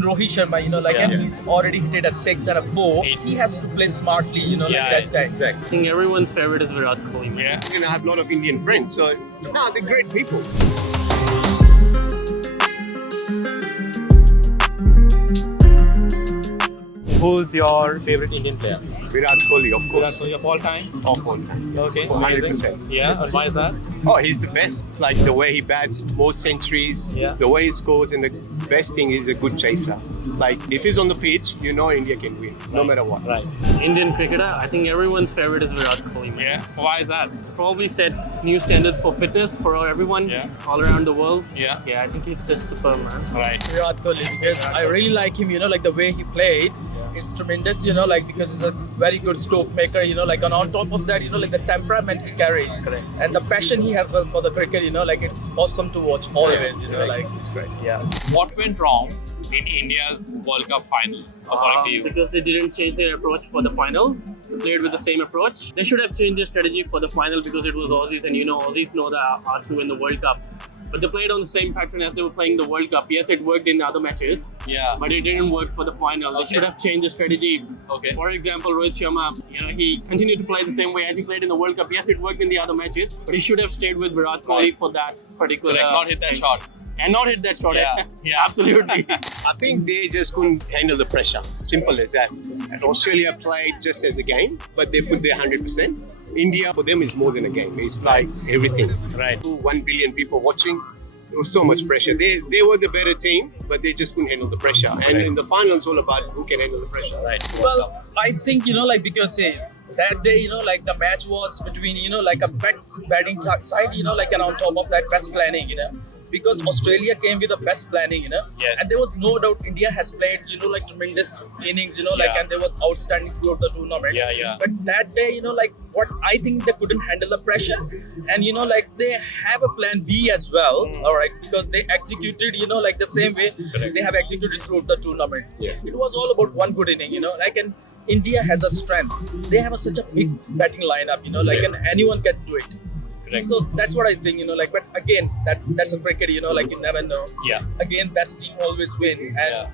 again Rohit Sharma, and he's already hit a 6 and a 4. He has to play smartly, like that time. Exactly. I think everyone's favorite is Virat Kohli. Yeah. I have a lot of Indian friends, so they're great people. Who's your favorite Indian player? Virat Kohli, of course. Virat Kohli of all time? Of all time. Okay, 100%. Yeah, and why is that? Oh, he's the best. Like the way he bats, most centuries, the way he scores, and the best thing is a good chaser. Like if he's on the pitch, India can win, no matter what. Right. Indian cricketer, I think everyone's favorite is Virat Kohli. Yeah. Why is that? Probably set new standards for fitness for everyone all around the world. Yeah. Yeah, I think he's just superb, man. Right. Virat Kohli, because I really like him, like the way he played. It's tremendous, because he's a very good stroke maker, and on top of that, the temperament he carries. Correct. And the passion he has for the cricket, it's awesome to watch always, It's great. Yeah. What went wrong in India's World Cup final, according to you? Because they didn't change their approach for the final. They played with the same approach. They should have changed their strategy for the final because it was Aussies, and Aussies know the art to win the World Cup. But they played on the same pattern as they were playing the World Cup. Yes, it worked in other matches, but it didn't work for the final. They should have changed the strategy. Okay. For example, Rohit Sharma, he continued to play the same way as he played in the World Cup. Yes, it worked in the other matches, but he should have stayed with Virat Kohli for that particular. Like not hit that shot. And not hit that shot. Yeah. Absolutely. I think they just couldn't handle the pressure. Simple as that. And Australia played just as a game, but they put their 100%. India, for them, is more than a game. It's like everything. Right. 1 billion people watching. There was so much pressure. They were the better team, but they just couldn't handle the pressure. And in the final, it's all about who can handle the pressure. Right. Well, I think, because that day, the match was between, a batting side, and on top of that, best planning, because Australia came with the best planning, Yes. and there was no doubt India has played, tremendous innings, and there was outstanding throughout the tournament. Yeah. But that day, what I think they couldn't handle the pressure, and they have a plan B as well, all right, because they executed, the same way they have executed throughout the tournament. Yeah. It was all about one good inning, and India has a strength. They have such a big batting lineup, and anyone can do it. Correct. So that's what I think, but again, that's a cricket, you never know. Yeah. Again, best team always win, and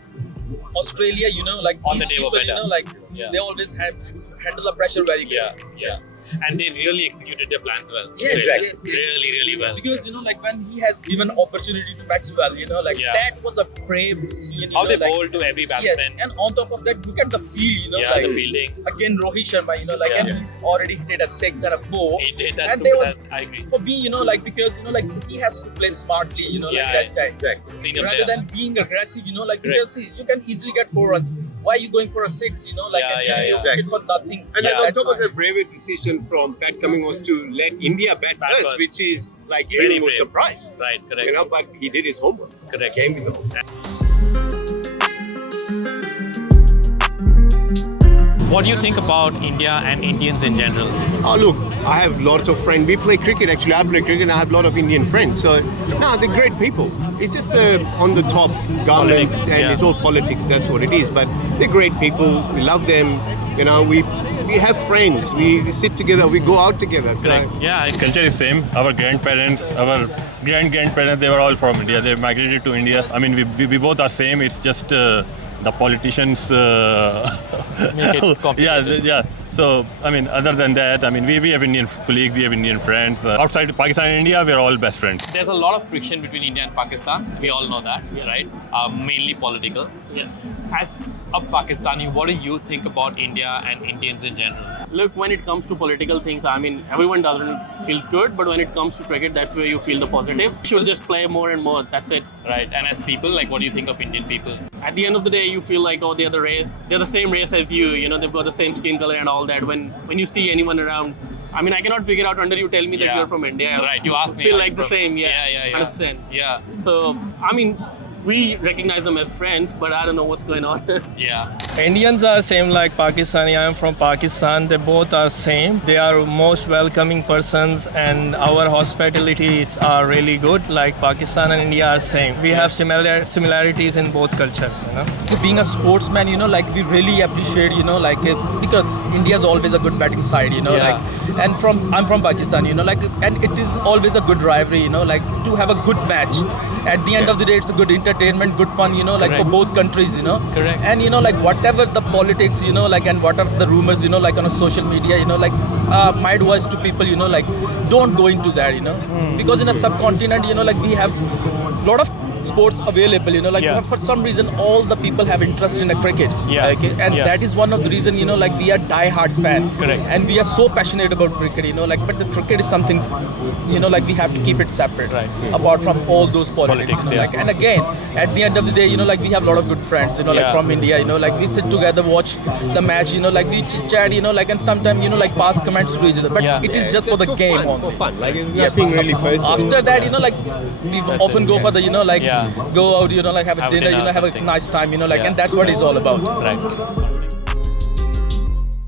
Australia, On these the day were people, better. they always handle the pressure very good. Yeah. And they really executed their plans well. Yes, Really, yes. Really, really well. Because when he has given opportunity to bat well, that was a brave scene. How they bowled to every Yes, batsman. and on top of that, look at the field, The fielding. Again, Rohit Sharma, and he's already hit a 6 and a 4. He did that. And there was, I agree. for me, because he has to play smartly, like that time. Exactly. Senior Rather player. than being aggressive, because see, you can easily get 4 runs. Why are you going for a 6? And you exactly. hit for nothing. And at on that top of time. the brave decision from Pat Cummins was to let India bat first, which is like Very everyone was brave. surprised. Right, correct. But he did his homework. Correct. Came with the What do you think about India and Indians in general? Oh, look, I have lots of friends. We play cricket, actually. I play cricket and I have a lot of Indian friends. So, they're great people. It's just on the top governments Politics, and it's all politics. That's what it is. But they're great people. We love them. We have friends. We sit together. We go out together. So, Correct. Yeah, Culture is same. Our grandparents, our grandparents, they were all from India. They migrated to India. I mean, we both are same. It's just the politicians. Make it complicated. Yeah. So, I mean, other than that, I mean, we have Indian colleagues, we have Indian friends. Outside Pakistan and India, we're all best friends. There's a lot of friction between India and Pakistan. We all know that, right? Mainly political. Yeah. As a Pakistani, what do you think about India and Indians in general? Look, when it comes to political things, I mean, everyone doesn't feels good, but when it comes to cricket, that's where you feel the positive. You should just play more and more. That's it. Right. And as people, what do you think of Indian people? At the end of the day, you feel like, they're the race. They're the same race as you. They've got the same skin color and all that. When you see anyone around, I mean, I cannot figure out until you tell me that you're from India. Right. You asked me. Feel like the same. Yeah. 100%. Yeah. So, I mean, we recognize them as friends, but I don't know what's going on. Yeah. Indians are same like Pakistani. I am from Pakistan. They both are same. They are most welcoming persons, and our hospitalities are really good. Like Pakistan and India are same. We have similarities in both culture. Being a sportsman, we really appreciate, because India is always a good batting side, and I'm from Pakistan, and it is always a good rivalry, to have a good match. At the end of the day, it's a good entertainment. entertainment, good fun, you know, like for Correct. both countries, you know. Correct. And you know, like whatever the politics, you know, like and what are the rumors, you know, like on a social media, you know, like my advice to people, you know, like don't go into that, you know, because in a subcontinent, you know, like we have lot of sports available, you know, like Yeah. for some reason all the people have interest in a cricket. Yeah. Okay? And Yeah. that is one of the reason, you know, like we are die-hard fan. Correct. And we are so passionate about cricket, you know, like but the cricket is something, you know, like we have to keep it separate. Right. Apart from all those politics. Politics, You know, yeah. like, and again, at the end of the day, you know, like we have a lot of good friends, you know, like Yeah. from India, you know, like we sit together, watch the match, you know, like we chit chat, you know, like and sometimes, you know, like pass comments to each other. But Yeah. it is just for the game fun, only. For fun, like it's Yeah, nothing really personal. After that, you know, like we often it, go yeah. for the, you know, like Yeah. go out, you know, like have a Have a dinner, you dinner know, or have a something. nice time, you know, like Yeah. and that's what it's all about. Right.